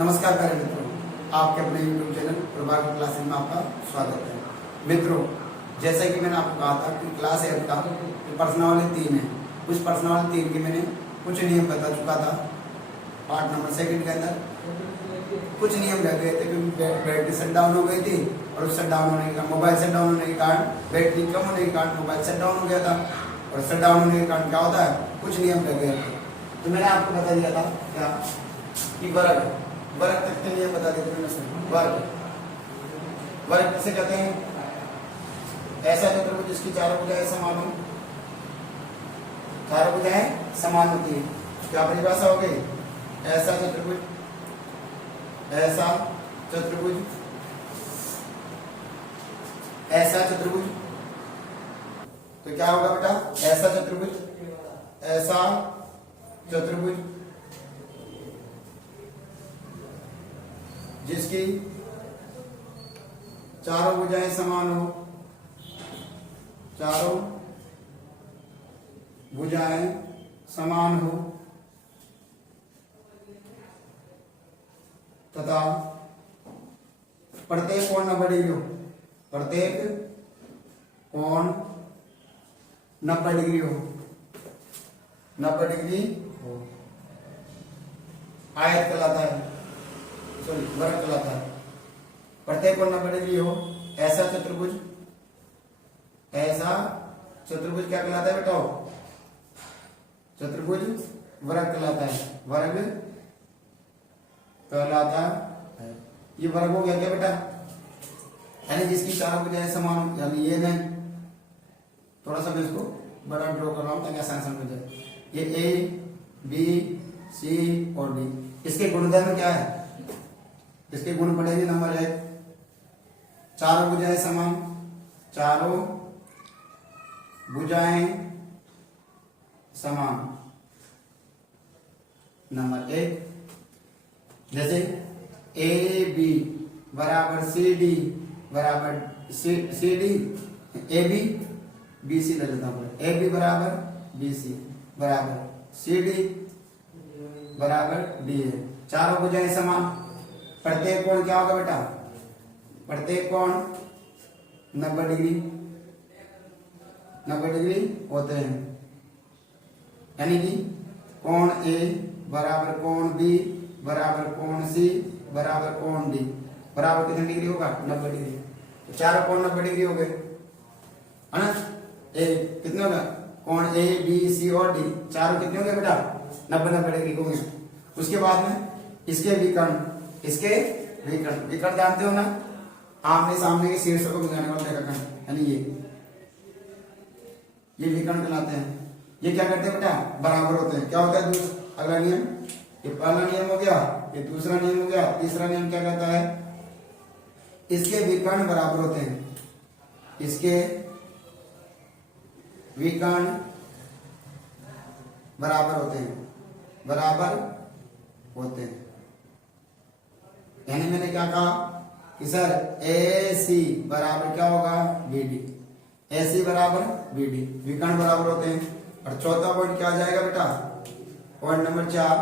नमस्कार प्यारे मित्रों, आपके अपने YouTube चैनल प्रभाकर क्लासेस में आपका स्वागत है। मित्रों, जैसा कि मैंने आपको कहा था कि क्लास 8 का प्रश्नावली 3 है। उस प्रश्नावली 3 के मैंने कुछ नियम बता चुका था पार्ट नंबर 2 के अंदर। कुछ नियम रह गए थे क्योंकि बैटरी शट डाउन हो गई थी और उस शट डाउन होने के कारण मोबाइल शट डाउन होने के कारण बैटरी कम होने के कारण मोबाइल शट डाउन हो गया था और शट डाउन होने के कारण क्या होता है, कुछ नियम रह गए थे। तो मैंने आपको बता दिया था क्या कि वर्ग तक के नियम बता देते हैं। वर्ग किसे कहते हैं? ऐसा चतुर्भुज जिसकी चारों भुजाएं समान हो। चारों भुजाएं समान होती है, क्या परिभाषा हो गई? ऐसा चतुर्भुज ऐसा चतुर्भुज तो क्या होगा बेटा? ऐसा चतुर्भुज जिसकी चारों भुजाएं समान हो। चारों भुजाएं समान हो तथा प्रत्येक कोण 90 डिग्री हो। प्रत्येक कोण 90 डिग्री हो। 90 डिग्री हो। आयत कहलाता है, सॉरी वर्ग कहलाता है। प्रत्येक कोण 90 डिग्री हो। ऐसा चतुर्भुज क्या कहलाता है बेटा? चतुर्भुज वर्ग कहलाता है। वर्ग कहलाता है। ये वर्ग हो गया क्या बेटा? यानी जिसकी चारों भुजाएं समान, यानी ये नहीं, थोड़ा सा मैं इसको बड़ा ड्रॉ कर रहा हूं ताकि आसान समझ जाए। ये ए बी सी और डी, इसके गुणधर्म क्या है? इसके गुण पड़ेंगे नंबर 1, चारों भुजाएं समान। चारों भुजाएं समान नंबर 1। जैसे ए बी बराबर सी डी बराबर C D, A B B C ले लेता हूं। ए बी बराबर बी सी बराबर सी डी बराबर डी है। चारों भुजाएं समान। प्रत्येक कोण क्या होगा बेटा? प्रत्येक कोण 90 डिग्री होते हैं। यानी कि कोण ए बराबर कोण बी बराबर कोण सी बराबर कोण डी बराबर कितने डिग्री होगा? 90 डिग्री। तो चारों कोण 90 डिग्री हो गए, है ना? ए कितने होगा? कोण ए बी सी और डी चारों कितने हो गए बेटा? 90 डिग्री हो गए। उसके बाद में इसके विकर्ण विकर्ण जानते हो ना? आमने सामने के शीर्षों को मिलाने वाला रेखाखंड, यानी ये विकर्ण कहलाते हैं। ये क्या करते हैं बेटा? बराबर होते हैं। क्या होता है? अगला नियम, ये पहला नियम हो गया, ये दूसरा नियम हो गया। तीसरा नियम क्या कहता है? इसके विकर्ण बराबर होते हैं। इसके विकर्ण बराबर होते हैं। यानी मैंने क्या कहा कि सर ए सी बराबर क्या होगा? B D. ए सी बराबर बी डी, विकर्ण बराबर होते हैं। और चौथा पॉइंट क्या आ जाएगा बेटा? पॉइंट नंबर 4,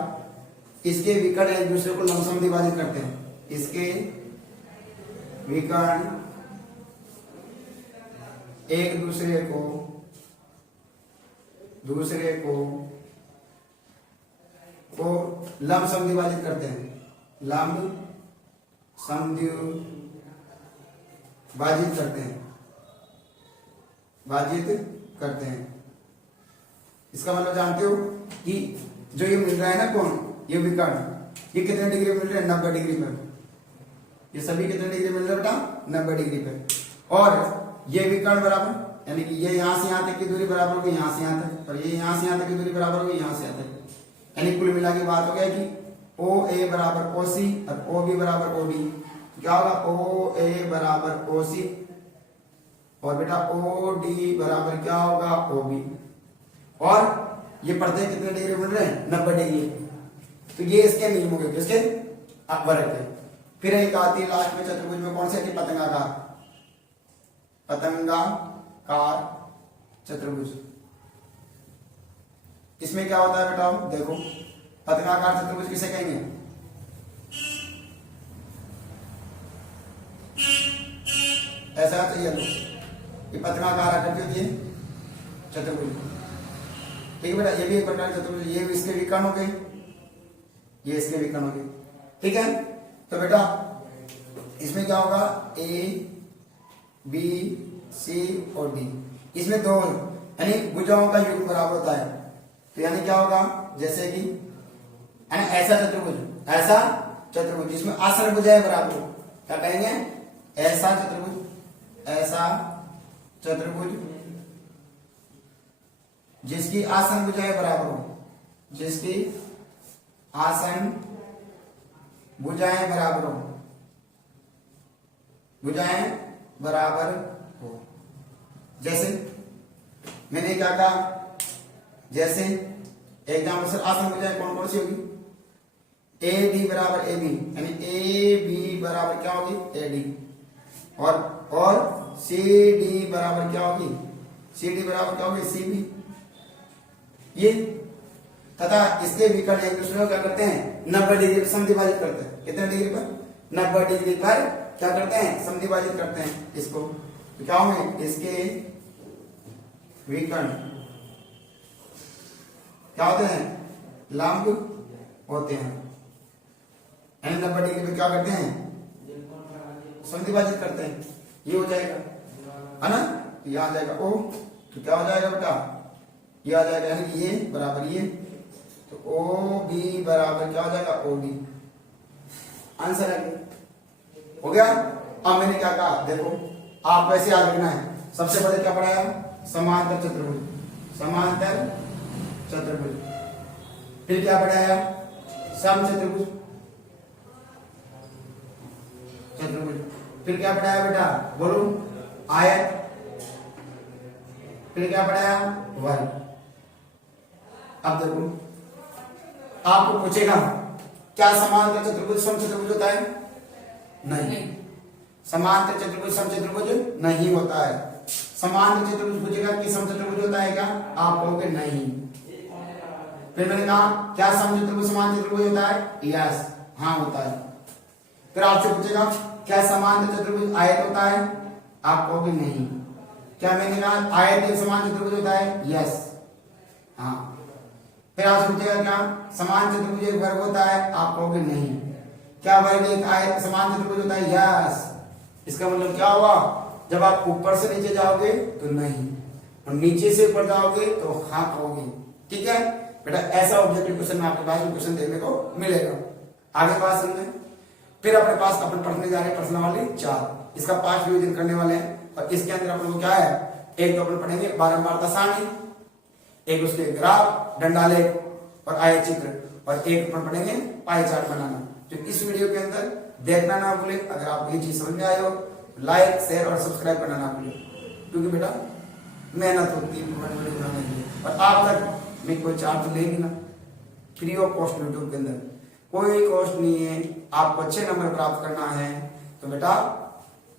इसके विकर्ण एक दूसरे को लमसम विभाजित करते हैं। इसके विकर्ण एक दूसरे को लमसम विभाजित करते हैं। लंब बाजित करते हैं। इसका मतलब जानते हो कि जो ये मिल रहा है ना कोण, ये विकर्ण, ये कितने डिग्री मिल रहे हैं? 90 डिग्री पर। ये सभी कितने डिग्री मिल रहे हैं बेटा? 90 डिग्री पर। और ये विकर्ण बराबर, यानी कि ये यहां से यहां तक की दूरी बराबर होगी, यहां से यहां तक, और ये यहां से यहां तक की दूरी बराबर होगी, यहां से यहां तक। यानी कुल मिला के बात हो गया कि ओ ए बराबर ओ सी और ओ बी बराबर ओ डी। क्या होगा? ओ ए बराबर ओ सी और बेटा ओ डी बराबर क्या होगा? O B. और ये प्रत्येक कितने डिग्री मिल रहे हैं? 90 डिग्री। तो ये इसके नियम हो गए, किसके? वर्ग के। फिर एक आती है लास्ट में चतुर्भुज में, कौन सी आती है? पतंगाकार चतुर्भुज। इसमें क्या होता है बेटा? देखो, पतंगाकार चतुर्भुज किसे कहेंगे? कैसा चाहिए तो ये पतनाकार आकृति होती है चतुर्भुज। ठीक है बेटा, ये भी एक प्रकार चतुर्भुज, ये भी इसके विकर्ण हो गए, ये इसके विकर्ण हो गए। ठीक है, तो बेटा इसमें क्या होगा, ए बी सी और डी, इसमें दो यानी भुजाओं का युग्म बराबर होता है। तो यानी क्या होगा, जैसे कि ऐसा चतुर्भुज, ऐसा चतुर्भुज जिसमें आसन भुजाएं बराबर हो, क्या कहेंगे, ऐसा चतुर्भुज, ऐसा चतुर्भुज जिसकी आसन भुजाएं बराबर हो, जिसकी आसन भुजाएं बराबर हो, भुजाएं बराबर हो। जैसे मैंने क्या कहा, जैसे एग्जाम्पल सर आसन भुजाएं कौन कौन सी होगी, ए डी बराबर ए बी, यानी ए बी बराबर क्या होगी, ए डी, और सी डी बराबर क्या होगी, सी डी बराबर क्या होगी, सी बी। ये तथा इसके विकर्ण एक दूसरे को क्या करते हैं, 90 डिग्री पर समद्विभाजित करते हैं। कितने डिग्री पर, 90 डिग्री पर क्या करते हैं, समद्विभाजित करते हैं इसको। तो क्या होंगे, इसके विकर्ण क्या होते हैं, लंब होते हैं, यानी 90 डिग्री पे क्या करते हैं, समद्विभाजित करते हैं। ये हो जाएगा, है ना, तो यह आ जाएगा ओ, तो क्या हो जाएगा बेटा, ये आ जाएगा, यानी कि ये बराबर ये, तो ओ बी बराबर क्या हो जाएगा, ओ बी। आंसर है, हो गया। अब मैंने क्या कहा, देखो आप वैसे याद रखना है, सबसे पहले क्या पढ़ाया, समांतर चतुर्भुज, समांतर चतुर्भुज, फिर क्या पढ़ाया, समचतुर्भुज, चतुर्भुज, फिर क्या पढ़ाया बेटा, बोलो, आयत, फिर क्या पढ़ाया, वर्ग। अब देखो आपको पूछेगा क्या समांतर चतुर्भुज समचतुर्भुज होता है, नहीं, समांतर चतुर्भुज समचतुर्भुज नहीं होता है। समांतर चतुर्भुज पूछेगा कि समचतुर्भुज होता है क्या, आप कहोगे नहीं। फिर मैंने कहा क्या समचतुर्भुज समांतर चतुर्भुज होता है, यस, हाँ होता है। फिर आपसे पूछेगा क्या समांतर चतुर्भुज आयत होता है, आप कहोगे नहीं। क्या मैंने कहा आयत एक समान चतुर्भुज होता है, यस, हाँ। फिर आप पूछेगा क्या समान चतुर्भुज एक वर्ग होता है, आप कहोगे नहीं। क्या वर्ग एक आयत समान चतुर्भुज होता है, यस। इसका मतलब क्या हुआ, जब आप ऊपर से नीचे जाओगे तो नहीं, और नीचे से ऊपर जाओगे तो हाँ कहोगे। ठीक है बेटा, ऐसा ऑब्जेक्टिव क्वेश्चन आपके पास में क्वेश्चन देखने को मिलेगा। आगे बात समझे। फिर अपने पास अपन पढ़ने जा रहे हैं प्रश्नावली 4, इसका 5 रिवीजन करने वाले हैं। और इसके अंदर अपन को क्या है, एक तो अपन पढ़ेंगे बारंबारता सारणी, एक उसके ग्राफ, डंडालेख और आयत चित्र, और एक अपन पढ़ेंगे पाई चार्ट बनाना। तो इस वीडियो के अंदर देखना ना भूले। अगर आपको ये चीज समझ में आई हो, लाइक शेयर और सब्सक्राइब करना ना भूले, क्योंकि बेटा मेहनत होती है वीडियो बनाने के लिए, और आप तक मैं कोई चार्ज तो लेंगे ना, फ्री ऑफ कॉस्ट यूट्यूब के अंदर कोई कॉस्ट नहीं है। आपको अच्छे नंबर प्राप्त करना है तो बेटा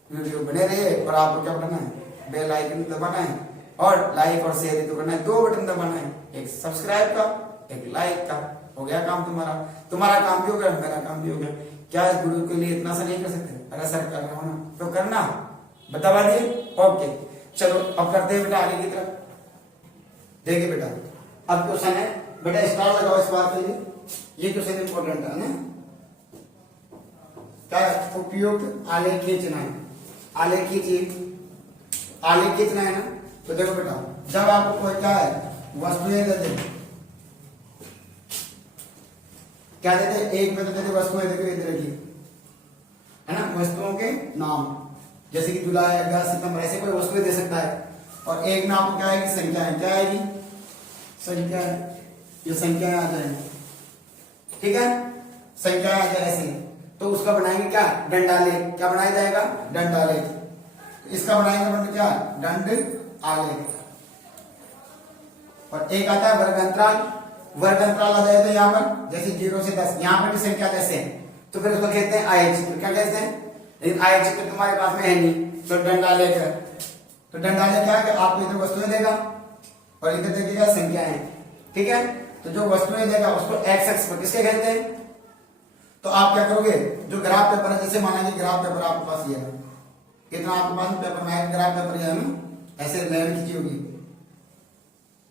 वीडियो बने रहे, और आपको क्या करना है, बेल आइकन दबाना है, और लाइक और शेयर तो करना है, 2 बटन दबाना है, एक सब्सक्राइब का, एक लाइक का। हो गया काम तुम्हारा, तुम्हारा काम भी हो गया, मेरा काम भी हो गया। क्या इस वीडियो के लिए इतना सा नहीं कर सकते, अरे सर कर रहा हूं ना, तो करना, बता दिए, ओके। चलो अब करते हैं बेटा आगे की तरफ। देखिए बेटा अब क्वेश्चन है, बेटा स्टार लगाओ इस बात के लिए, ये क्वेश्चन इंपॉर्टेंट है ना। क्या उपयुक्त आलेख खींचना है, आलेख खींचिए, आलेख खींचना है ना। तो देखो बेटा, जब आपको कोई क्या है वस्तुएं देते, क्या देते, एक में तो देते वस्तुएं, देखो इधर की है ना, वस्तुओं के नाम, जैसे कि जुलाई अगस्त सितंबर, ऐसे कोई वस्तुएं दे सकता है। और एक में आपको क्या आएगी, संख्या है, क्या आएगी, संख्या है, ये संख्या आ जाएगी। ठीक है, संख्या आ जाए ऐसे, तो उसका बनाएंगे क्या, दंडालेख। क्या बनाया जाएगा, दंडालेख। इसका बनाएंगे मतलब क्या, दंड आलेख। और एक आता है वर्ग अंतराल, वर्ग अंतराल आ जाए तो यहाँ पर जैसे 0 से 10, यहाँ पर भी संख्या जैसे है, तो फिर उसको कहते हैं आयत चित्र। क्या कहते हैं, लेकिन आयत चित्र तुम्हारे पास में है नहीं, तो दंडालेख है। तो दंडालेख क्या है कि आपको इधर वस्तुएं देगा और इधर देखेगा संख्याएं। ठीक है, तो जो वस्तुएं देगा उसको एक्स एक्स पर किसके कहते हैं। तो आप क्या करोगे, जो ग्राफ पेपर है, जैसे माना कि ग्राफ पेपर आपके पास ये है, इतना आपके पास पेपर में ग्राफ पेपर गया ना, ऐसे लाइन खींची होगी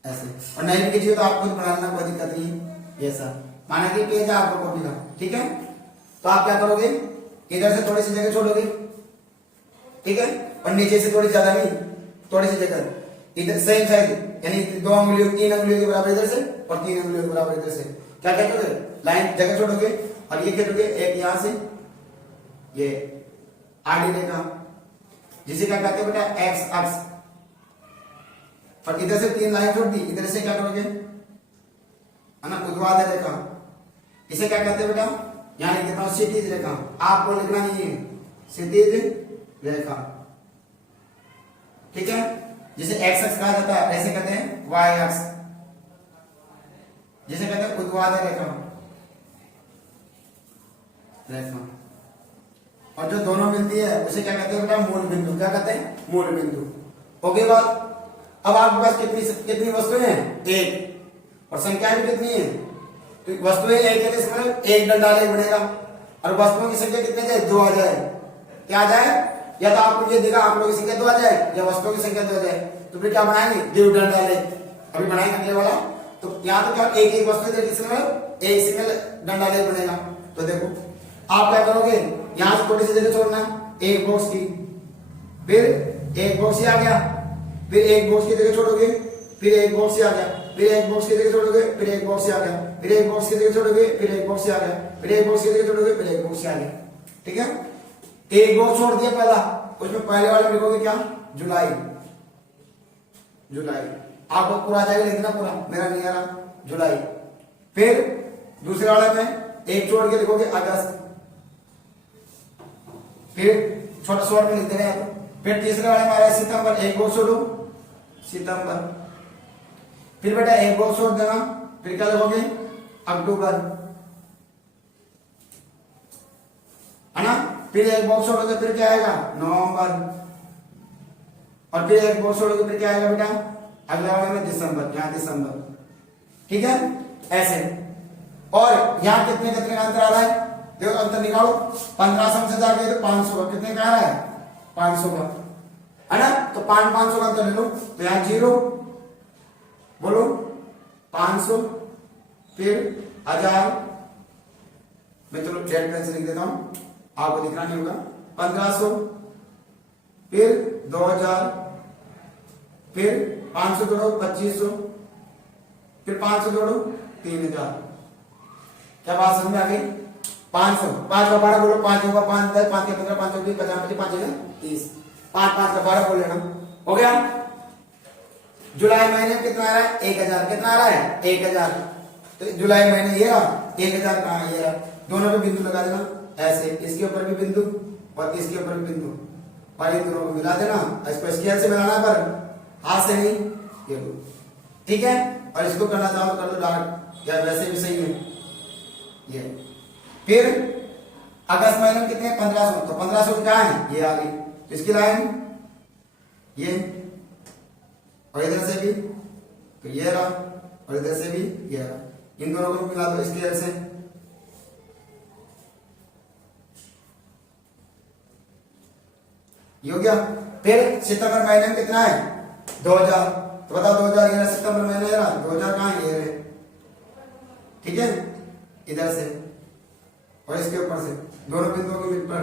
ऐसे, और नहीं भी खींची हो तो आप खुद बनाना, कोई दिक्कत नहीं है। ऐसा माना कि पेज है आपका कॉपी का, ठीक है। तो आप क्या करोगे, इधर से थोड़ी सी जगह छोड़ोगे, ठीक है, और नीचे से थोड़ी ज्यादा नहीं, थोड़ी सी जगह इधर सेम साइज, यानी 2 अंगुलियों 3 अंगुलियों के बराबर इधर से और 3 अंगुलियों के बराबर इधर से क्या क्या करोगे, लाइन जगह छोड़ोगे और ये खींचोगे एक यहां से, ये आड़ी रेखा जिसे क्या कहते हैं बेटा एक्स अक्ष, और इधर से 3 लाइन छोड़ दी, इधर से क्या करोगे है ना ऊर्ध्वाधर रेखा, इसे क्या कहते हैं बेटा, यहां लिख देता हूं क्षैतिज रेखा, आपको लिखना नहीं है, क्षैतिज रेखा, ठीक है। जिसे एक्स अक्ष कहा जाता है, ऐसे कहते हैं वाई अक्ष, जिसे कहते हैं ऊर्ध्वाधर रेखा रेखा, और जो दोनों मिलती है उसे क्या कहते हैं बेटा मूल बिंदु, क्या कहते हैं मूल बिंदु। ओके बात। अब आपके पास कितनी वस्तुएं हैं, एक, और संख्या भी कितनी है, तो वस्तुएं एक है, इसमें एक डंडा ले बनेगा, और वस्तुओं की संख्या कितनी जाए, 2 आ जाए, क्या आ जाए, या तो आपको ये देखा आंकड़ों की संख्या 2 आ जाए या वस्तुओं की संख्या 2 आ जाए, तो फिर क्या बनाएंगे, देव डंडा ले, अभी बनाएंगे अगले वाला। तो यहाँ तो क्या एक एक वस्तु एक सिंगल डंडा ले बनेगा। तो देखो आप क्या करोगे, यहां से थोड़ी सी जगह छोड़ना, एक बॉक्स की, फिर एक बॉक्स ही आ गया, फिर एक बॉक्स की जगह छोड़ोगे, फिर एक बॉक्स ही आ गया, फिर एक बॉक्स की जगह छोड़ोगे, फिर एक बॉक्स ही आ गया, फिर एक बॉक्स की जगह छोड़ोगे, फिर एक बॉक्स ही आ गया, फिर एक बॉक्स की जगह छोड़ोगे, फिर एक बॉक्स ही आ गया, ठीक है। एक बॉक्स छोड़ दिया पहला, उसमें पहले वाले लिखोगे क्या, जुलाई, जुलाई, आपको पूरा आ जाएगा लिखना पूरा, मेरा नहीं आ रहा, जुलाई। फिर दूसरे वाले में एक छोड़ के लिखोगे अगस्त, फिर छोटा शॉर्ट में लिख देना। फिर तीसरे वाले में आ रहा है सितंबर, एक बॉक्स छोड़ो, सितंबर, फिर बेटा एक बॉक्स छोड़ देना, फिर क्या लिखोगे, अक्टूबर, है ना। फिर एक बॉक्स छोड़ोगे, फिर क्या आएगा, नवंबर, और फिर एक बॉक्स छोड़ोगे, फिर क्या आएगा बेटा, अगले वाले में दिसंबर, यहाँ दिसंबर, ठीक है ऐसे। और यहाँ कितने कितने का अंतर आ रहा है, देखो अंतर निकालो, 1500 से जाके तो 500 का, कितने का आ रहा है, 500 का, है ना। तो 500 का अंतर ले लो, तो यहाँ 0 बोलो, 500, फिर 1000, मैं चलो जेड पेन से लिख देता हूं, आपको दिखना नहीं होगा, 1500, फिर 2000, फिर 500 जोड़ो 2500, फिर 500 जोड़ो 3000। क्या बात समझ में आ गई, 500, 5 का 12 बोलो, 5 होगा 5 10 5 के 15 5 20 50 5 30, 5 5 का 12 बोल लेना, हो गया। जुलाई महीने में कितना आ रहा है, 1000, कितना आ रहा है 1000, तो जुलाई महीने ये रहा 1000, कहां ये रहा, दोनों पे बिंदु लगा देना ऐसे, इसके ऊपर भी बिंदु और इसके ऊपर भी बिंदु, और इन दोनों को मिला देना, इसको स्केल से मिलाना पर हाथ से नहीं, ये लो, ठीक है। और इसको करना चाहो तो कर लो डार्क, या वैसे भी सही है ये। फिर अगस्त महीने में कितने, 1500, तो 1500 क्या है, ये आ गई, तो इसकी लाइन ये, और इधर से भी तो ये रहा, और इधर से भी ये रहा, इन दोनों को मिला दो स्केल से, ये हो गया। फिर सितंबर महीने में कितना है, 2000, तो बताओ 2000 ये सितंबर महीने रहा, 2000 कहां ये रहे, ठीक है, इधर से और इसके ऊपर से दोनों बिंदुओं के बीच पर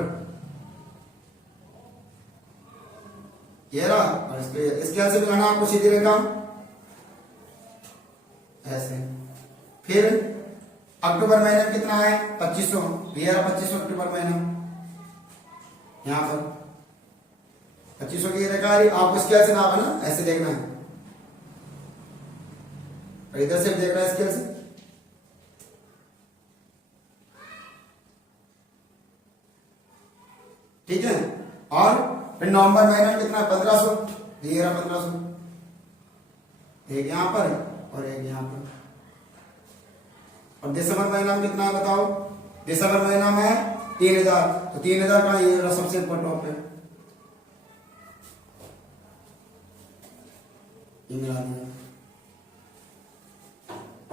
ये रहा, और इसके से मिलाना आपको सीधी रेखा ऐसे। फिर अक्टूबर महीने में कितना है, 2500, ये रहा 2500 अक्टूबर महीना, यहां पर 2500 की रेखा आ रही, आपको स्केल से नापा ना, ऐसे देखना है, और इधर से भी देखना है स्केल से, ठीक है। और फिर नवंबर महीने में कितना, 1500, ये रहा 1500, एक यहां पर और एक यहां पर। और दिसंबर महीना में कितना है बताओ, दिसंबर महीना में 3000, तो 3000 का ये रहा सबसे ऊपर टॉप पे, ये मिला दिया।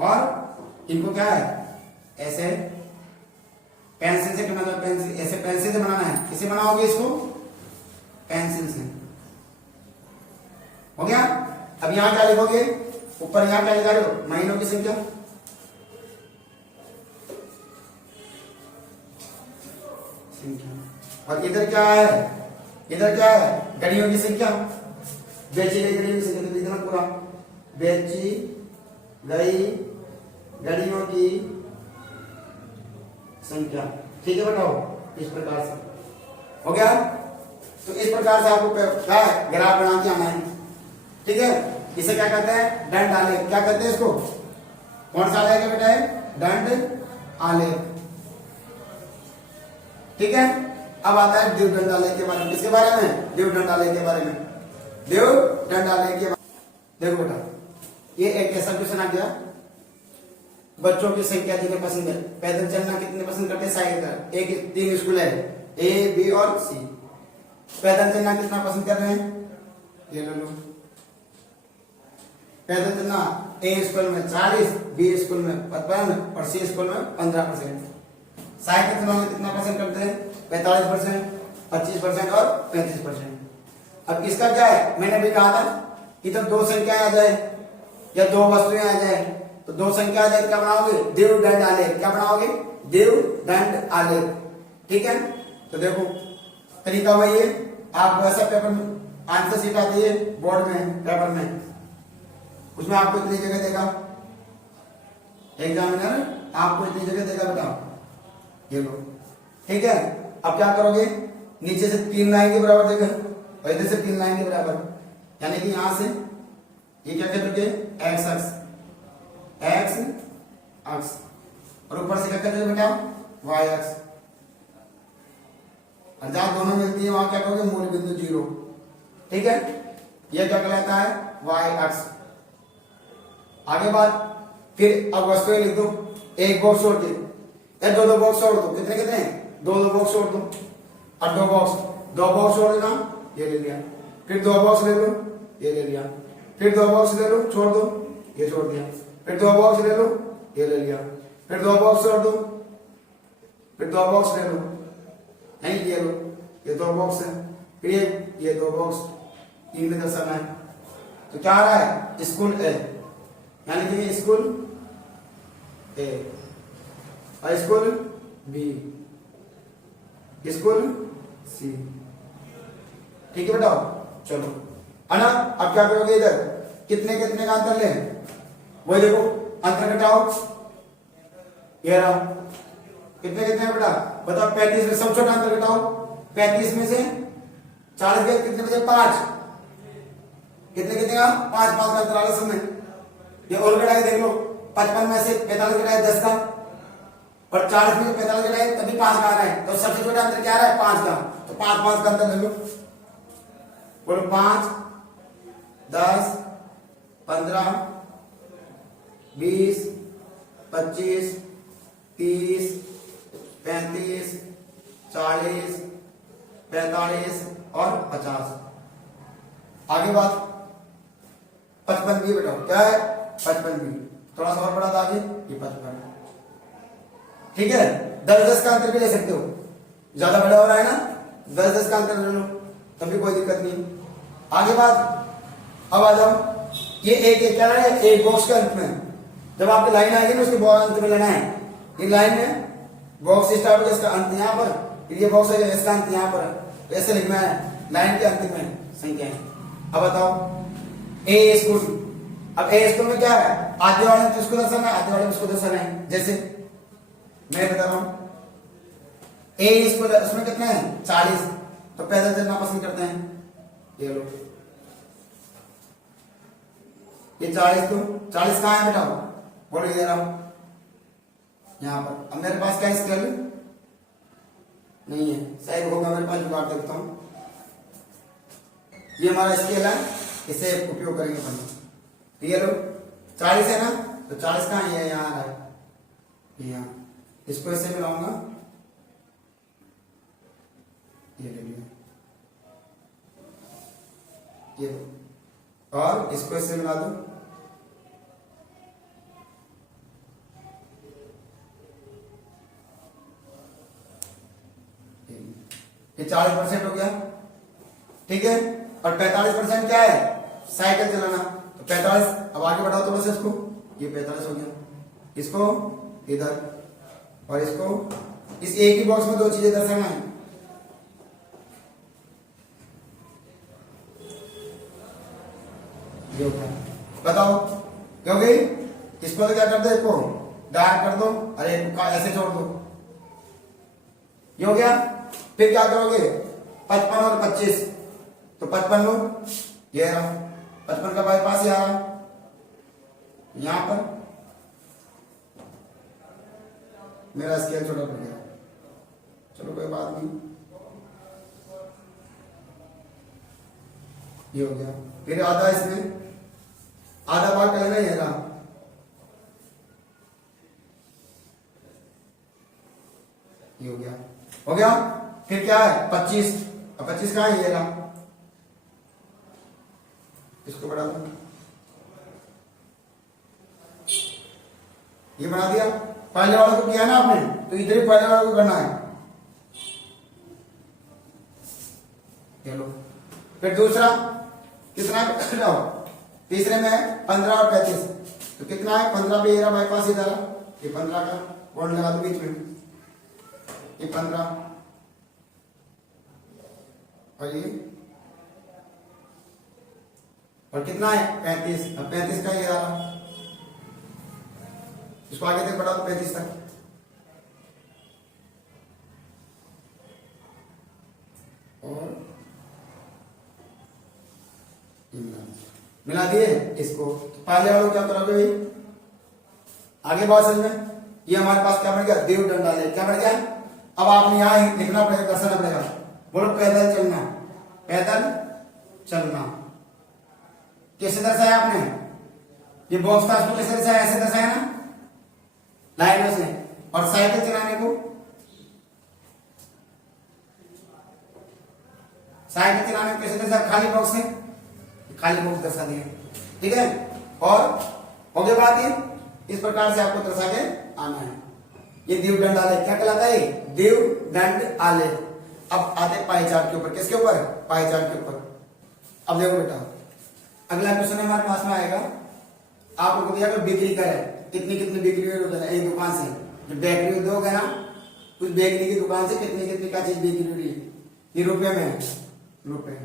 और इनको क्या है, ऐसे पेंसिल से, मतलब पेंसिल ऐसे पेंसिल से बनाना है, किसे बनाओगे इसको, पेंसिल अब यहाँ क्या लिखोगे, ऊपर यहाँ क्या लिखा रहे हो, महीनों की संख्या, और इधर क्या है, इधर क्या है, घड़ियों की संख्या, बेची गई घड़ियों की संख्या, तो इतना पूरा बेची गई घड़ियों की संख्या। ठीक है, बताओ इस प्रकार से हो गया। तो इस प्रकार से आपको क्या है, ग्राफ बना के आना है। ठीक है, इसे क्या कहते हैं, दंड आलेख। क्या कहते हैं इसको, कौन सा आलेख है बेटा, है दंड आलेख। ठीक है, अब आता है देवदंड आलेख के बारे में। किसके बारे में, देवदंड आलेख के बारे में। देवदंड आलेख के बारे में देखो बेटा, ये एक ऐसा क्वेश्चन आ गया, बच्चों की संख्या जिन्हें पसंद है, पैदल चलना कितने पसंद करते हैं, साइकिल। एक 3 स्कूल है, ए बी और सी। पैदल चलना कितना पसंद कर रहे हैं, ये लो, पैदल चलना ए स्कूल में 40, बी स्कूल में 55 और सी स्कूल में 15%। साइकिल चलाना कितना पसंद करते हैं, 45%, 25% और 35%। अब इसका क्या है, मैंने भी कहा था इधर दो संख्याएं आ जाए या दो वस्तुएं आ जाए, तो दो संख्या आ जाए क्या बनाओगे, देवदंड आलेख। क्या बनाओगे, देवदंड आलेख। ठीक है, तो देखो तरीका वही है, आपको ऐसा पेपर में आंसर शीट आती है बोर्ड में, पेपर में, उसमें आपको इतनी जगह देगा, एग्जामिनर आपको इतनी जगह देगा बेटा, ये लो। ठीक है, अब क्या करोगे, नीचे से 3 लाइन के बराबर देगा और इधर से 3 लाइन के बराबर, यानी कि यहां से ये क्या कहते हैं, एक्स अक्ष, एक्स अक्ष, और ऊपर से क्या कहते हैं बेटा, वाई अक्ष। और जहां दोनों मिलती है वहां क्या करोगे, मूल बिंदु 0। ठीक है, यह क्या कहलाता है, वाई अक्ष। आगे बात, फिर अब वस्तुएं लिख दो, एक बॉक्स छोड़ के, या दो बॉक्स छोड़ दो, कितने कितने, दो बॉक्स छोड़ दो, और दो बॉक्स छोड़ देना, ये ले लिया। फिर 2 बॉक्स ले लो, ये ले लिया। फिर 2 बॉक्स ले लो, छोड़ दो, ये छोड़ दिया। फिर 2 बॉक्स ले लो, ये ले लिया। फिर 2 बॉक्स छोड़ दो, फिर 2 बॉक्स ले लो, नहीं ये लो, ये 2 बॉक्स है। फिर ये 2 बॉक्स, 3 में दर्शाना है। तो क्या आ रहा है, स्कूल ए, यानी कि ये स्कूल ए, और स्कूल बी, स्कूल सी। ठीक है बेटा, चलो अना, अब क्या करोगे, इधर कितने कितने का अंतर ले, वही देखो, अंतर घटाओ, ये रहा, कितने कितने बेटा बताओ, 35 में सब छोटा अंतर घटाओ, 35 में से 40 गए, कितने बचे, 5, कितने कितने का, 5 का अंतर आ रहा समय। ये और घटा के देख लो, 55 में से 45 घटाए 10 का, और 40 में से 45 घटाए तभी 5 का आ रहा है, तो सबसे छोटा अंतर क्या आ रहा है, 5 का। तो 5 का अंतर ले लो, बोलो 5, 10, 15, 20, 25, 30, 35, 40, 45 और 50। आगे बात 55 भी बेटा, क्या है, 55 भी, थोड़ा सा और बड़ा था आगे, ये 55। ठीक है, 10-10 का अंतर भी ले सकते हो, ज्यादा बड़ा हो रहा है ना, 10-10 का अंतर ले लो, तभी कोई दिक्कत नहीं। आगे बात, अब आ जाओ, ये एक क्या है, एक बॉक्स के अंत में, जब आपकी लाइन आएगी ना, उसके अंत में लेना है। इन लाइन में बॉक्स स्टार्ट होगा, इसका अंत यहाँ पर, फिर ये बॉक्स है, इसका अंत यहाँ पर, ऐसे लिखना है, लाइन के अंत में संख्या है। अब बताओ, ए स्कूल, अब ए स्कूल में क्या है, आधे वाले में किसको दर्शाना है, आधे वाले में उसको दर्शाना है। जैसे मैं बता रहा हूं, ए स्कूल, उसमें कितने हैं, 40, तो पैदल चलना पसंद करते हैं, ये लो, ये 40, तो 40 कहां है बेटा, बोलो, ये रहा यहां पर। अब मेरे पास क्या स्केल नहीं है, शायद होगा मेरे पास, जुगाड़ करता हूं। ये हमारा स्केल है, इसे उपयोग करेंगे अपन। ये लो 40 है ना, तो 40 कहां है, यहाँ आ रहा है, यहाँ, इसको ऐसे मिलाऊंगा, ये ले लिया, ये लो, और इसको ऐसे मिला दो, ये 40% हो गया। ठीक है, और 45% क्या है, साइकिल चलाना, तो 45, अब आगे बढ़ाओ थोड़ा सा इसको, ये 45 हो गया, इसको इधर और इसको, इस एक ही बॉक्स में दो चीजें दर्शाना है। ये होता है, बताओ क्योंकि इसको तो क्या कर दो, एक को डार्क कर दो और एक को ऐसे छोड़ दो, ये हो गया। फिर क्या करोगे, 55 और 25, तो 55 लो, ये रहा 55 का बाईपास आ रहा यहां पर, मेरा स्केल छोटा पड़ गया, चलो कोई बात नहीं, ये हो गया। फिर आधा, इसमें आधा भाग कर लेना, ये रहा, ये हो गया, हो गया। फिर क्या है 25, अब 25 कहां है, ये रहा, इसको बढ़ा दो, ये बना दिया। पहले वाले को किया ना आपने, तो इधर ही पहले वाले को करना है, चलो। फिर दूसरा कितना जाओ, तीसरे में 15 और 35, तो कितना है 15 पे, ये रहा बाईपास इधर, ये 15 का बॉन्ड लगा दो बीच में, ये 15 और ये, और कितना है 35, अब 35 का ये आ रहा, इसको आगे तक बढ़ा दो 35 तक, और मिला दिए इसको। तो पहले वालों क्या करोगे भाई, आगे बात समझ में, ये हमारे पास क्या बन गया, देव दंडा ले, क्या बन गया। अब आपने यहां लिखना पड़ेगा, दर्शाना पड़ेगा, बोलो पैदल चलना, पैदल चलना, कैसे दर्शाया आपने, ये बॉक्स था उसको कैसे दर्शाया, ऐसे दर्शाया ना लाइनों से, और साइकिल चलाने को, साइकिल चलाने को कैसे दर्शाया, खाली बॉक्स से, खाली बॉक्स दर्शा दिया, ठीक है। और हो गया बात, ये इस प्रकार से आपको दर्शा के आना है। ये देव दंड आलेख क्या कहलाता है, देव दंड आलेख। अब आते पाई चार्ट के ऊपर, किसके ऊपर, पाई चार्ट के ऊपर। अब देखो बेटा, अगला क्वेश्चन हमारे पास में आएगा, आप लोगों को दिया बिक्री का है, कितनी कितनी बिक्री हुई होता है एक दुकान से, जो बेकरी उद्योग है ना, उस बेकरी की दुकान से कितनी कितनी का चीज बिक्री हो रही है, ये रुपए में, रुपए,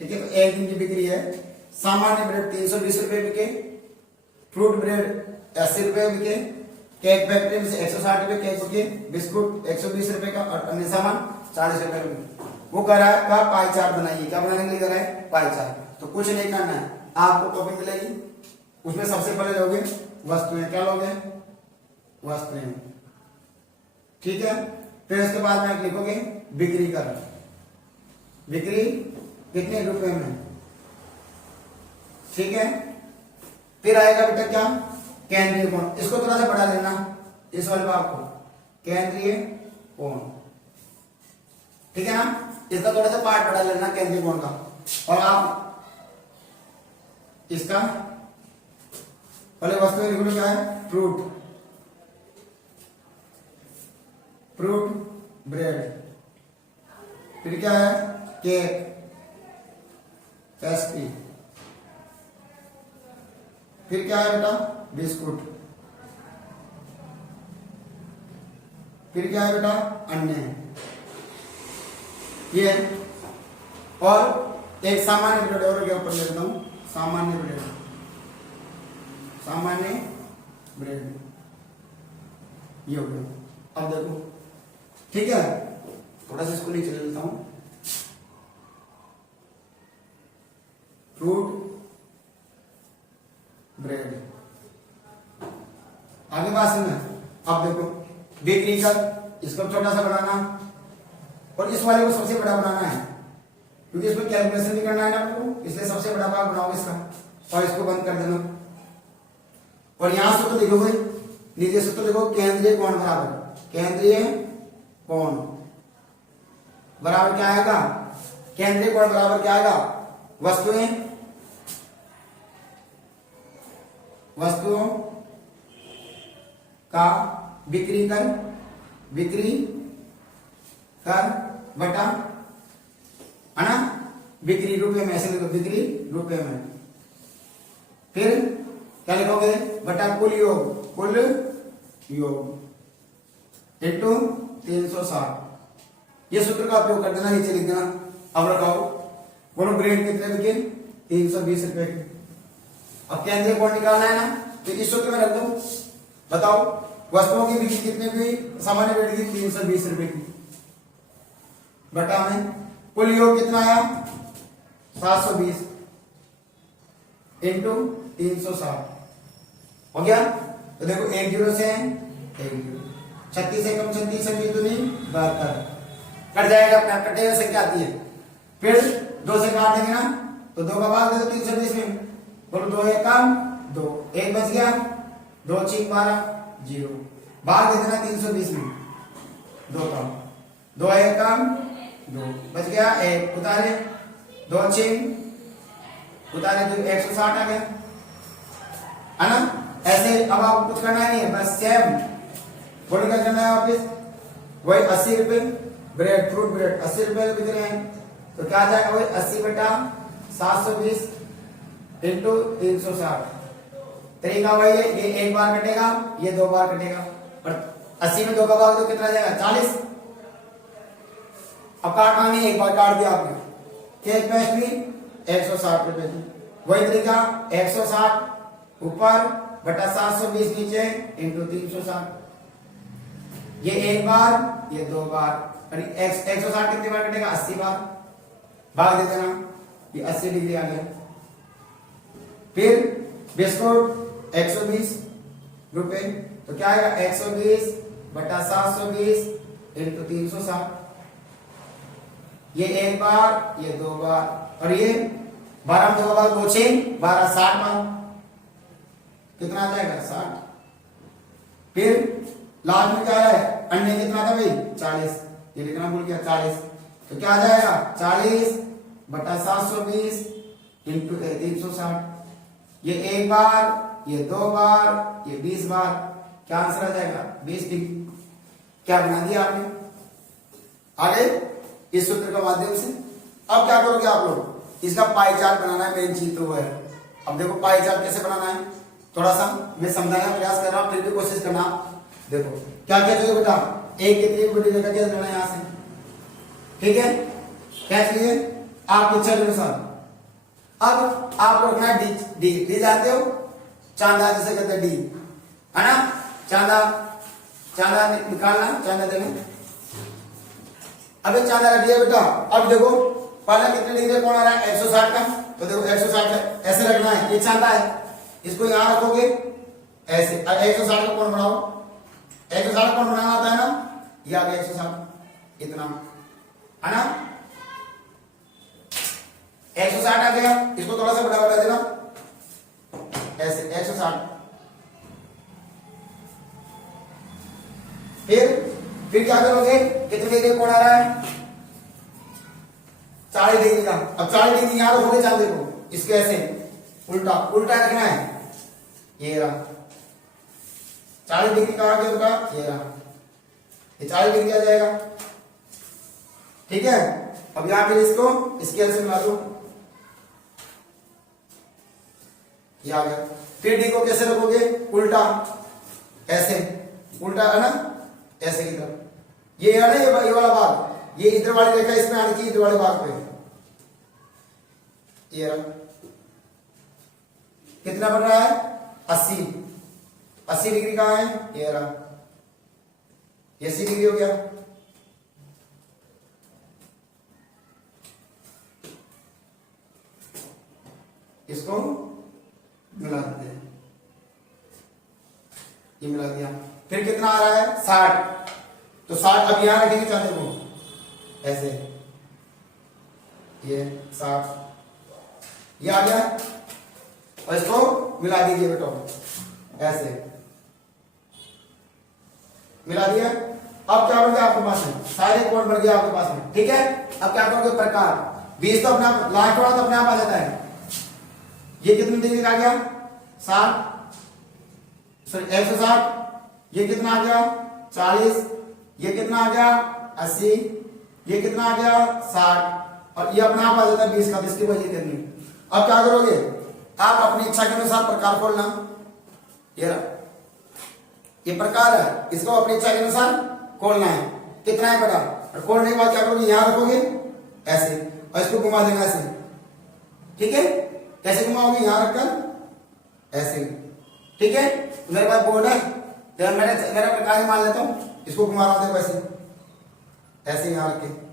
ठीक है। तो एक दिन की बिक्री है, सामान्य ब्रेड 320 रुपए बिके, फ्रूट ब्रेड 80 रुपए बिके, केक फैक्ट्री में से 160 रुपए केक बिके, बिस्कुट 120 रुपए का, और अन्य सामान 40 रुपए का। वो कह रहा है का पाई चार्ट बनाइए, क्या बनाने के लिए कह रहा है, पाई चार्ट। तो कुछ नहीं करना है, आपको कॉपी मिलेगी, उसमें सबसे पहले लोगे वस्तुएं, क्या लोगे, वस्तुएं, ठीक है। फिर उसके बाद में लिखोगे बिक्री कर, बिक्री कितने रुपए में, ठीक है। फिर आएगा बेटा क्या, केंद्रीय कोण, इसको थोड़ा सा बढ़ा लेना, इस वाले भाग को, केंद्रीय कोण, ठीक है ना, इसका थोड़ा सा पार्ट बढ़ा लेना केंद्रीय कोण का। और आप इसका पहले वस्तु लिख लो, क्या है, फ्रूट, फ्रूट ब्रेड, फिर क्या है, केक, पेस्ट्री, फिर क्या है बेटा, बिस्कुट, फिर क्या है बेटा, अन्य, ये। और एक सामान्य ब्रेड और के ऊपर ले लेता हूं, सामान्य ब्रेड, सामान्य ब्रेड, ये हो गया। अब देखो, ठीक है, थोड़ा सा इसको नीचे ले लेता हूं, फ्रूट ब्रेड, आगे बात में। अब देखो बिक्री का, इसको छोटा सा बनाना, और इस वाले को सबसे बड़ा बनाना है, क्योंकि इसमें कैलकुलेशन भी करना है ना आपको, इसलिए सबसे बड़ा भाग बनाओ इसका, और इसको बंद कर देना। और यहां से तो लिखोगे, नीचे से तो लिखो केंद्रीय कोण बराबर, केंद्रीय कोण बराबर क्या आएगा, केंद्रीय कोण बराबर क्या आएगा, वस्तुएं, वस्तुओं का बिक्री कर, बिक्री कर बटा, है ना, बिक्री रुपए में, ऐसे लिखो बिक्री रुपए में। फिर क्या लिखोगे बटा कुल योग, कुल योग इंटू 360। ये सूत्र का उपयोग कर देना, नीचे लिख देना। अब लगाओ बोलो ब्रेड कितने बिके, 320 रुपए के। अब केंद्रीय कोण निकालना है ना, तो इस सूत्र में रख दो। बताओ वस्तुओं की बिक्री कितने हुई, सामान्य रेट की 320 रुपए की, बटा में कुल योग कितना आया 720 इंटू 360 हो गया। तो देखो 1 जीरो से 1 जीरो, 36 से कम 36 से दूनी 72 कट जाएगा, अपना कटेगा संख्या आती है। फिर 2 से काट देंगे ना, तो 2 का भाग दे दो 320 में, बोलो 2 1 कम 2, 1 बच गया, 2 6 12 0, भाग दे देना 320 में, 2 कम 2 1 कम 2 बच गया, 1 उतारे, 2 6 उतारे तो 160 आ गया, है ना। ऐसे अब आपको कुछ करना नहीं है, बस सेम बोलो क्या करना है वापिस, वही 80 रुपए ब्रेड, फ्रूट ब्रेड 80 रुपए बिक रहे हैं, तो क्या आ जाएगा वही 80 बटा 720 इंटू 360। तरीका वही है, ये 1 बार कटेगा, ये 2 बार कटेगा, पर 80 में 2 का भाग दो कितना आ जाएगा 40। अब काटना नहीं, एक बार काट दिया आपने, केक पेस्ट्री 160 रुपए की, वही तरीका 160 ऊपर बटा 720 नीचे इंटू 360। ये 1 बार, ये 2 बार, और 160 कितनी बार कटेगा 80 बार, भाग दे देना, ये 80 डिग्री आ गया। फिर बिस्कुट 120 रुपए, तो क्या आएगा 120 बटा 720 इंटू 360। ये 1 बार, ये 2 बार, और ये 12 में 2 बार 2 6 12 60 बार, कितना आ जाएगा 60। फिर लास्ट में क्या है अन्य कितना था भाई 40, ये लिखना भूल गया 40, तो क्या आ जाएगा 40 बटा 720 इंटू 360। ये 1 बार, ये 2 बार, ये 20 बार, क्या आंसर आ जाएगा 20 डिग्री। क्या बना दिया आपने आगे इस सूत्र के माध्यम से। अब क्या करोगे आप लोग, इसका पाई चार्ट बनाना है, मेन चीज तो वो है। अब देखो पाई चार्ट कैसे बनाना है, थोड़ा सा मैं समझाने का प्रयास कर रहा हूं, फिर भी कोशिश करना। देखो क्या क्या चाहिए बेटा, एक कितनी बड़ी जगह क्या लेना है यहां से, ठीक है कैच लिए आप इच्छा के अनुसार। अब आप रखना है डी, डी डी जानते हो, चांदा जिसे कहते हैं डी, है ना। चांदा चांदा निकालना, चांदा देना। अब एक चांदा रख दिया बेटा। अब देखो पहला कितने डिग्री कोण आ रहा है 160 का, तो देखो 160 ऐसे रखना है, ये चांदा है, इसको यहां रखोगे ऐसे, 160 का कोण बनाओ, 160 का कोण बनाना आता है ना, ये आ गया 160 इतना, है ना। 160 आ गया, इसको थोड़ा सा बड़ा बना देना ऐसे 160। फिर क्या करोगे, कितने डिग्री कोण आ रहा है 40 डिग्री का। अब 40 डिग्री यहां रखोगे चांदे को, इसके ऐसे उल्टा उल्टा रखना है, ये रहा 40 डिग्री का आ गया बेटा, ये रहा, ये 40 डिग्री आ जाएगा, ठीक है। अब यहां फिर इसको स्केल से मिला दो, ये आ गया। फिर डी को कैसे रखोगे, उल्टा ऐसे, उल्टा है ना ऐसे की तरफ, ये है ना ये वाला भाग, ये इधर वाली रेखा इसमें आनी चाहिए, इधर वाले भाग पे, ये रहा। कितना बन रहा है 80 डिग्री कहां है, ये रहा, ये 80 डिग्री हो गया। इसको मिला देते हैं, ये मिला दिया। फिर कितना आ रहा है 60, तो 60 अब यहां रखेंगे चांदे को ऐसे, ये 60 ये आ गया, और इसको मिला दीजिए बेटा ऐसे, मिला दिया। अब क्या बन गया आपके पास में, सारे कोण बन गया आपके पास में, ठीक है। अब क्या करोगे प्रकार 20 तो अपना लास्ट वाला तो अपने आप आ जाता है। ये कितने डिग्री का आ गया 60, सॉरी 160, ये कितना आ गया 40, ये कितना आ गया 80, ये कितना आ गया 60, और ये अपना आप आ जाता है 20 का, तो इसकी वजह करनी। अब क्या करोगे, आप अपनी इच्छा के अनुसार प्रकार खोलना। ये रहा, ये प्रकार है, इसको अपनी इच्छा के अनुसार खोलना है। कितना है बड़ा, और खोलने के बाद क्या करोगे, यहां रखोगे ऐसे, और इसको घुमा देना ऐसे। ठीक है, कैसे घुमाओगे, यहां रखकर ऐसे। ठीक है, मेरे पास बोर्ड है, तो मेरा प्रकार मान लेता हूं, इसको घुमा रहा हूं वैसे, ऐसे यहां रख के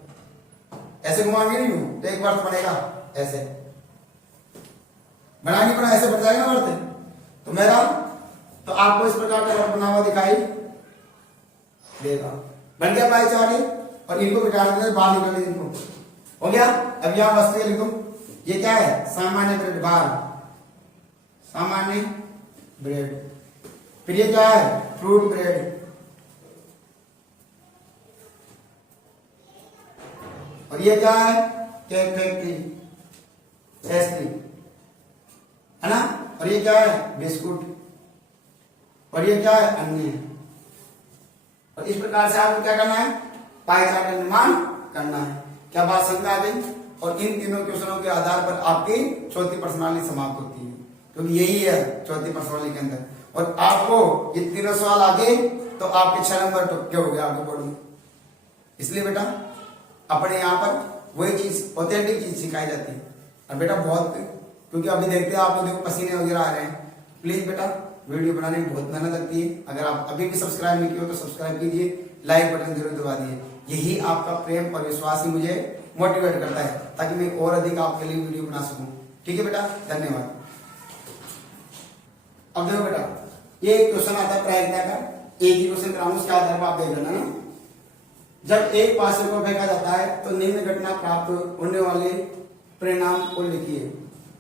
ऐसे घुमाएंगे नहीं हूं, तो एक बार बनेगा ऐसे, बना नहीं बना, ऐसे बन जाएगा ना वर्त। तो मेरा, तो आपको इस प्रकार का वर्त बना हुआ दिखाई देगा। बन गया पाई चार्ट, और इनको बिठा देना, बाहर निकल इनको, हो गया। अब यहां वस्तु लिख दो, ये क्या है, सामान्य ब्रेड बार, सामान्य ब्रेड। फिर ये क्या है, फ्रूट ब्रेड, और ये क्या है, केक फैक्ट्री, पेस्ट्री, है ना। और ये क्या है, बिस्कुट, और ये क्या है, अन्य। और इस प्रकार से आपको क्या करना है, पाई चार्ट का निर्माण करना है। क्या बात समझ में आ गई। और इन तीनों क्वेश्चनों के आधार पर आपकी चौथी प्रश्नावली समाप्त होती है, क्योंकि यही है चौथी प्रश्नावली के अंदर। और आपको ये तीनों सवाल आ गए तो आपके 6 नंबर टपके हो गए आपके बोर्ड में। इसलिए बेटा अपने यहाँ पर वही चीज, ऑथेंटिक चीज सिखाई जाती है। और बेटा बहुत, क्योंकि अभी देखते हैं आप लोग, देखो पसीने वगैरह आ रहे हैं, प्लीज बेटा वीडियो बनाने में बहुत मेहनत लगती है। अगर आप अभी भी सब्सक्राइब नहीं किए हो तो सब्सक्राइब कीजिए, लाइक बटन जरूर दबा दिए। यही आपका प्रेम और विश्वास ही मुझे मोटिवेट करता है, ताकि मैं और अधिक आपके लिए वीडियो बना सकूं। ठीक है बेटा, धन्यवाद। अब देखो बेटा, ये क्वेश्चन आता है प्रायिकता का, एक ही क्वेश्चन कराऊंगा, उसके आधार पर आप देख लेना ना। जब एक पार्सल को फेंका जाता है तो निम्न घटना प्राप्त होने वाले परिणाम को लिखिए।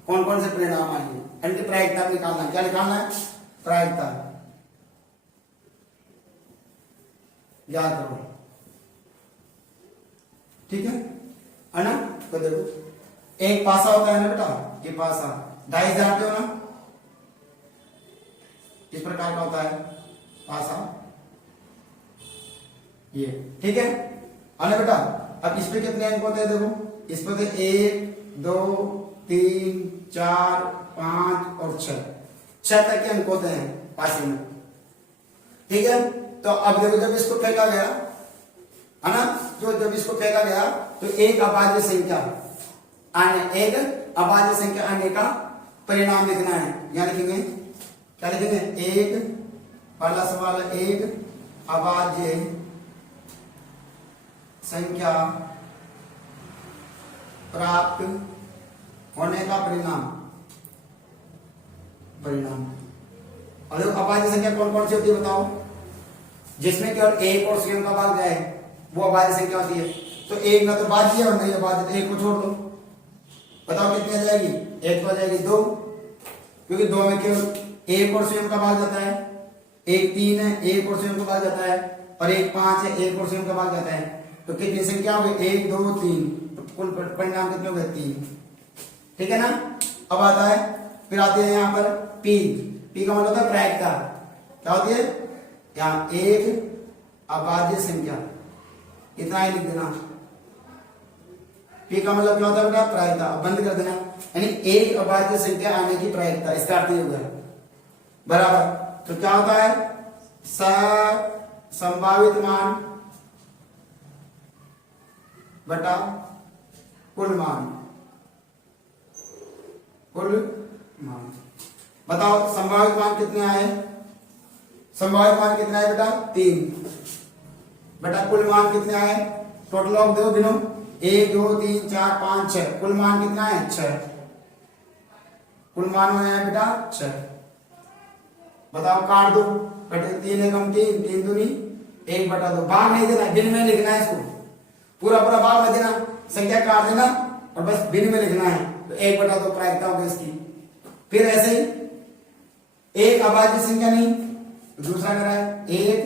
कौन कौन से परिणाम आएंगे, यानी प्रायिकता निकालना। क्या निकालना है, प्रायिकता, याद करो। ठीक है ना। तो देखो एक पासा होता है ना बेटा, ये पासा डाइस जानते हो ना, इस प्रकार का होता है पासा, ये। ठीक है ना बेटा। अब इस पे कितने अंक होते हैं, देखो इस पे 1 2 3 4 5 और 6 तक के अंक होते हैं पासे में। ठीक है, तो अब देखो जब इसको फेंका गया है ना, जो जब इसको फेंका गया तो एक अभाज्य संख्या आने, एक अभाज्य संख्या आने का परिणाम लिखना है। यहां लिखेंगे, क्या लिखेंगे, एक, पहला सवाल है, एक अभाज्य संख्या प्राप्त होने का परिणाम। और देखो अभाज्य संख्या कौन कौन सी होती है बताओ, जिसमें केवल एक और स्वयं का भाग जाए वो अभाज्य संख्या होती है। तो एक ना तो भाज्य और नहीं अभाज्य, तो एक को छोड़ दो, बताओ कितनी आ जाएगी, एक तो आ जाएगी 2, क्योंकि 2 में केवल एक और स्वयं का भाग जाता है। एक 3 है, एक और स्वयं का भाग जाता है, और एक 5 है, एक और स्वयं का भाग जाता है। तो कितनी संख्या हो गई, 1 2 3, तो कुल परिणाम कितने हो गए, 3। ठीक है ना। अब आता है, फिर आते हैं यहाँ पर पी का मतलब होता है प्रायिकता। क्या होती है, यहाँ एक अभाज्य संख्या, इतना ही लिख देना। पी का मतलब क्या होता है बेटा, प्रायिकता। बंद कर देना, यानी एक अभाज्य संख्या आने की प्रायिकता, इसका अर्थ ये होगा बराबर। तो क्या होता है, संभावित मान बटा कुल मान। बताओ संभावित मान कितने आए, संभावित मान कितना है बेटा, 3 बटा कुल मान कितने आए, टोटल ऑफ दो गिनो, 1 2 3 4 5 6, कुल मान कितना है, 6। कुल मान हो है बेटा 6। बताओ काट दो, कटे 3 एकम 3, 3 दूनी 1 बटा 2। भाग नहीं देना, बिन में लिखना है इसको, पूरा भाग मत देना, संख्या काट देना और बस बिन में लिखना है। तो 1 बटा 2 प्रायिकता होगी इसकी। फिर ऐसे ही एक अभाज्य संख्या नहीं, दूसरा करा है, एक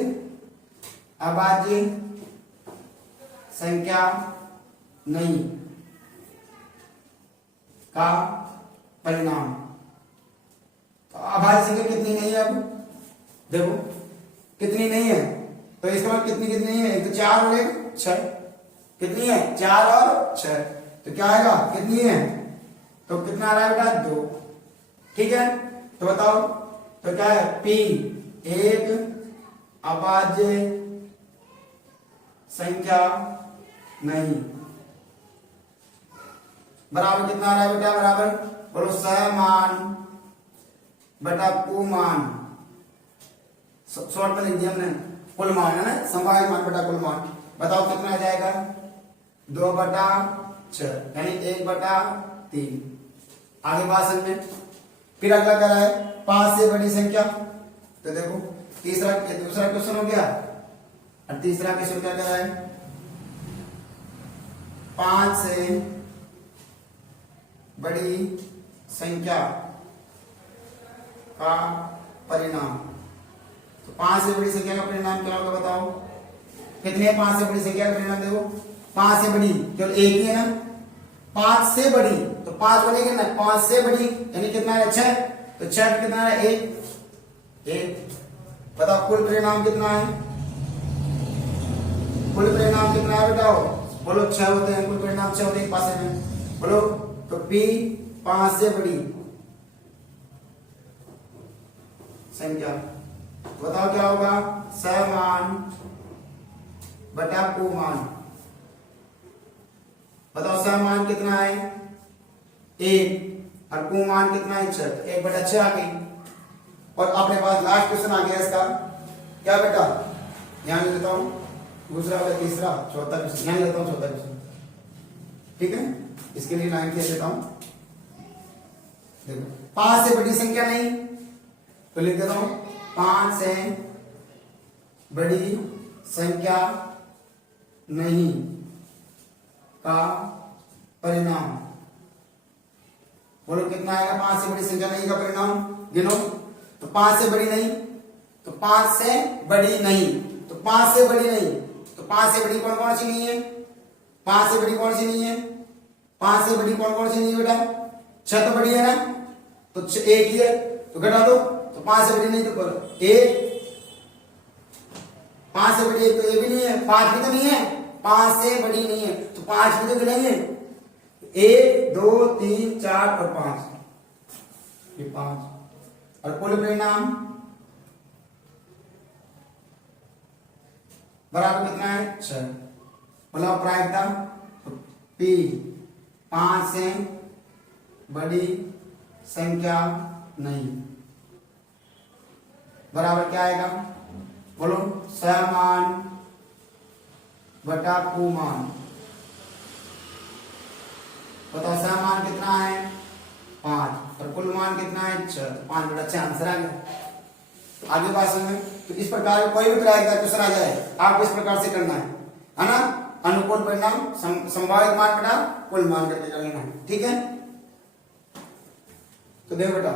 अभाज्य संख्या नहीं का परिणाम। तो अभाज्य संख्या कितनी नहीं है, अब देखो कितनी नहीं है, तो इसका मतलब कितनी नहीं है, एक तो 4 और एक 6, कितनी है 4 और 6, तो क्या आएगा, कितनी है, तो कितना आ रहा है बेटा, 2। ठीक है, तो बताओ तो क्या है, P एक अभाज्य संख्या नहीं, बराबर कितना आ रहा है बेटा, बराबर बोलो समान बटा कुमान, शॉर्ट में लिख दिया हमने, कुल मान है ना, संभावित मान बटा कुल मान। बताओ कितना आ जाएगा, 2/6 यानी 1/3। आगे बात समझे। फिर अगला क्या है, 5 से बड़ी संख्या। तो देखो दूसरा क्वेश्चन हो गया, और तीसरा क्वेश्चन क्या कर रहा है, 5 से बड़ी संख्या का परिणाम। तो 5 से बड़ी संख्या का परिणाम क्या होगा, बताओ कितनी है 5 से बड़ी संख्या का परिणाम। देखो 5 से बड़ी केवल एक ही है ना, 5 से बड़ी तो 5 बनेगी ना, 5 से बड़ी यानी कितना है, 6। तो 6 कितना है, 1। बताओ कुल परिणाम कितना है, कुल परिणाम कितना है बताओ, बोलो 6 होते हैं, कुल परिणाम 6 होते हैं 5 में, बोलो। तो P 5 से बड़ी संख्या, बताओ क्या होगा, समान बटा कुमान। बताओ समान कितना है, 1, और कुमान कितना है, 6। 1/6 आ गई। और अपने पास लास्ट क्वेश्चन आ गया इसका, क्या बेटा, यहां लेता हूं, दूसरा वाला, तीसरा, चौथा क्वेश्चन यहां लेता हूं, चौथा क्वेश्चन। ठीक है, इसके लिए लाइन खींच देता हूं। देखो 5 से बड़ी संख्या नहीं, तो लिख देता हूं 5 से बड़ी संख्या नहीं का परिणाम। बोलो कितना आएगा, 5 से बड़ी संख्या नहीं का परिणाम, गिनो। तो 5 से बड़ी नहीं, तो 5 से बड़ी नहीं, तो 5 से बड़ी नहीं, तो 5 से बड़ी कौन कौन सी नहीं है, 5 से बड़ी कौन सी नहीं है, 5 से बड़ी कौन कौन सी नहीं है बेटा, 6 तो बड़ी है ना, तो 1 ही है, तो घटा दो। तो 5 से बड़ी नहीं तो 1, 5 से बड़ी 1 तो ये भी नहीं है, 5 भी तो नहीं है, 5 से बड़ी नहीं है, तो 5 भी तो गिनेंगे, 1 2 3 4 और 5, ये 5। और कुल परिणाम बराबर कितना है, 6। मतलब प्रायिकता P 5 से बड़ी संख्या नहीं, बराबर क्या आएगा, बोलो समान बटा कुमान। बताओ समान कितना है, 5, और कुल मान कितना है, 6। 5/6 आंसर आ गया। आगे बात समझ में। तो इस प्रकार कोई भी तरह का क्वेश्चन आ जाए, आपको इस प्रकार से करना है ना, अनुकूल परिणाम संभावित मान बटा कुल मान करके कर लेना है। ठीक है, तो देखो बेटा,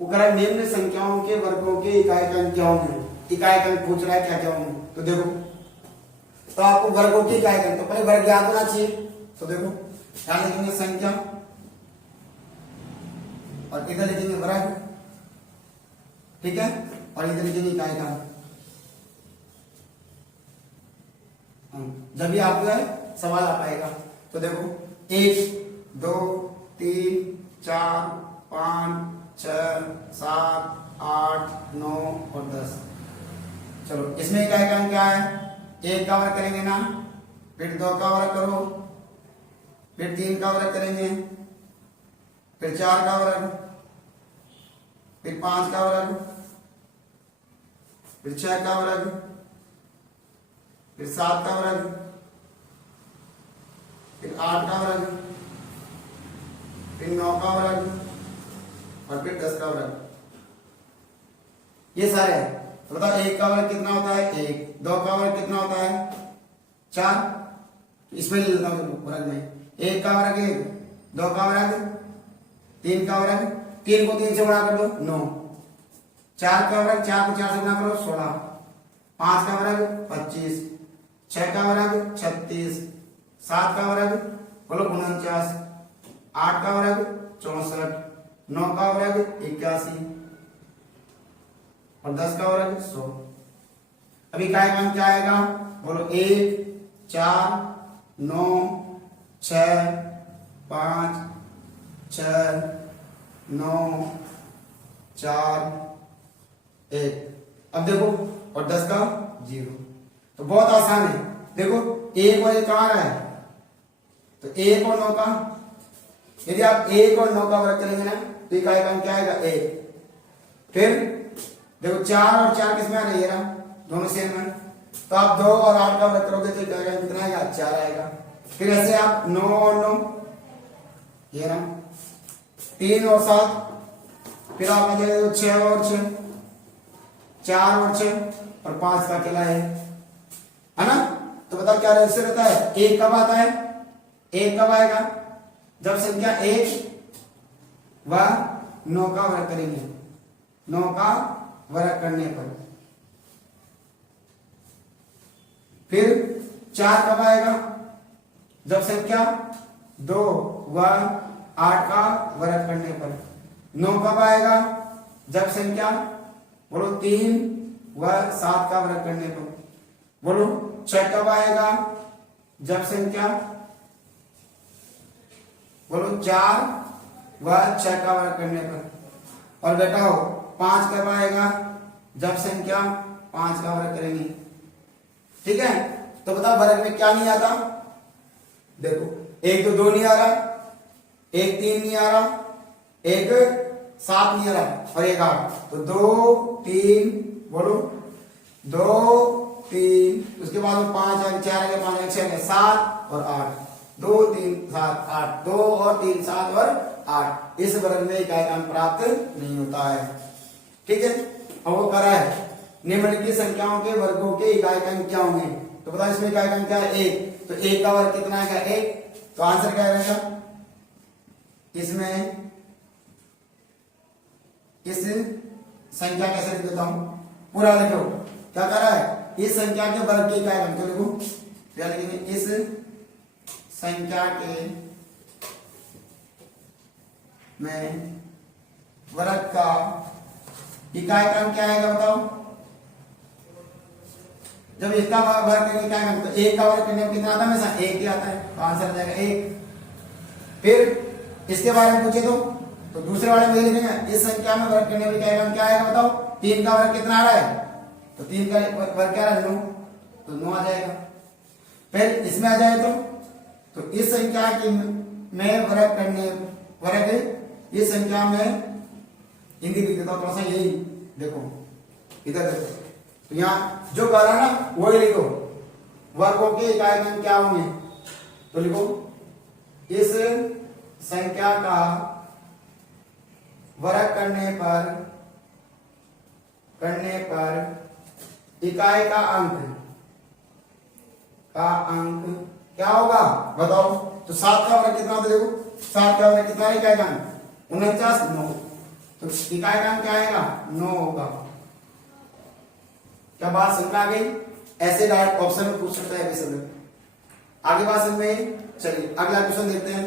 वो कह रहा है निम्न संख्याओं के वर्गों के इकाई का अंक क्या होंगे, इकाई का अंक पूछ रहा है क्या क्या होंगे। तो देखो, तो आपको वर्गों की इकाई का, तो पहले वर्ग याद होना चाहिए। तो देखो यहां लिखेंगे संख्या, और इधर लिखेंगे वर्ग, ठीक है, और इधर लिखेंगे इकाई का। जब भी आपको है सवाल आ पाएगा। तो देखो 1 2 3 4 5 6 7 8 9 और 10। चलो इसमें इकाई का अंक क्या है, 1 का वर्ग करेंगे ना, फिर 2 का वर्ग करो, फिर 3 का वर्ग करेंगे, फिर 4 का वर्ग, फिर 5 का वर्ग, फिर 6 का वर्ग, फिर 7 का वर्ग, फिर 8 का वर्ग, फिर 9 का वर्ग, और फिर 10 का वर्ग। ये सारे हैं। तो बताओ 1 का वर्ग कितना होता है, 1। 2 का वर्ग कितना होता है, 4। इसमें ले लेता हूं वर्ग में, 1 का वर्ग 1, 2 का वर्ग, 3 का वर्ग, 3 को 3 से गुणा कर दो 9, 4 का वर्ग, 4 को 4 से गुणा करो 16, 5 का वर्ग 25, 6 का वर्ग 36, 7 का वर्ग बोलो 49, 8 का वर्ग 64, 9 का वर्ग 81 और 10 का वर्ग 100। अभी इकाई का अंक क्या आएगा, बोलो 1 4 9 6 5 6 9 4 1। अब देखो और 10 का 0। तो बहुत आसान है। देखो 1 और 1 कहाँ रहा है, तो 1 और 9 का, यदि आप 1 और 9 का वर्ग करेंगे ना तो इकाई का अंक क्या आएगा 1। फिर देखो 4 और 4 किसमें आ रहा है, ये रहा, दोनों सेम है। तो आप 2 और 8 का वर्ग करोगे तो इकाई का अंक कितना आएगा, 4 आएगा। फिर ऐसे आप 9 और 9, ये रहा, 3 और 7, फिर आप आ जाएगा 6 और 6, 4 और 6 और 5 का अकेला है ना। तो बताओ क्या रहस्य रहता है, 1 कब आता है, 1 कब आएगा, जब संख्या 1 व 9 का वर्ग करेंगे, 9 का वर्ग करने पर। फिर 4 कब आएगा, जब संख्या 2 व 8 का वर्ग करने पर। 9 कब आएगा, जब संख्या बोलो 3 व 7 का वर्ग करने पर। बोलो 6 कब आएगा, जब संख्या बोलो 4 व 6 का वर्ग करने पर। और घटाओ 5 कब आएगा, जब संख्या 5 का वर्ग करेंगे। ठीक है, तो बताओ वर्ग में क्या नहीं आता, देखो 1 तो 2 नहीं आ रहा, 1 3 नहीं आ रहा, 1 7 नहीं आ रहा और 1 8। तो 2 3 बोलो 2 3, उसके बाद 5 आ, 4 आ गया, 5 आ, 6 आ गया, 7 और 8, 2 3 7 8, 2 और 3 7 और 8। इस वर्ग में इकाई का अंक प्राप्त नहीं होता है। ठीक है, अब वो करा है निम्नलिखित संख्याओं के वर्गों के इकाई का अंक क्या होंगे। तो बताओ इसमें इकाई का अंक क्या है, 1। तो 1 का वर्ग कितना आएगा, 1। तो आंसर क्या रहेगा, इसमें इस संख्या कैसे लिख देता हूं, पूरा लिखो क्या कर रहा है, इस संख्या के वर्ग के इकाई अंक लिखो, क्या लिखेंगे, इस संख्या के में वर्ग का इकाई का अंक क्या आएगा बताओ। जब इसका वर्ग करेंगे क्या अंक, तो 1 का वर्ग करने में कितना आता है, हमेशा 1 ही आता है, तो आंसर आ जाएगा 1। फिर इसके बारे में पूछे तो दूसरे वाले में लिखेंगे, इस संख्या में वर्ग करने में इकाई का अंक क्या आएगा बताओ। 3 का वर्ग कितना आ रहा है, तो 3 का वर्ग क्या आ रहा है, 9, तो 9 आ जाएगा। फिर इसमें आ जाए तो इस संख्या की में वर्ग करने, वर्ग इस संख्या में हिंदी लिख देता हूं थोड़ा सा, यही देखो इधर देखो, तो यहाँ जो कह रहा ना वही लिखो, वर्गों के इकाई अंक क्या होंगे, तो लिखो इस संख्या का वर्ग करने पर इकाई का अंक क्या होगा बताओ। तो 7 का वर्ग कितना होता है, देखो 7 का वर्ग कितना है, इकाई का अंक 49, 9, तो इकाई का अंक क्या आएगा, 9 होगा। क्या बात समझ में आ गई, ऐसे डायरेक्ट ऑप्शन में पूछ सकता है। आगे बात समझ में, चलिए अगला क्वेश्चन देखते हैं।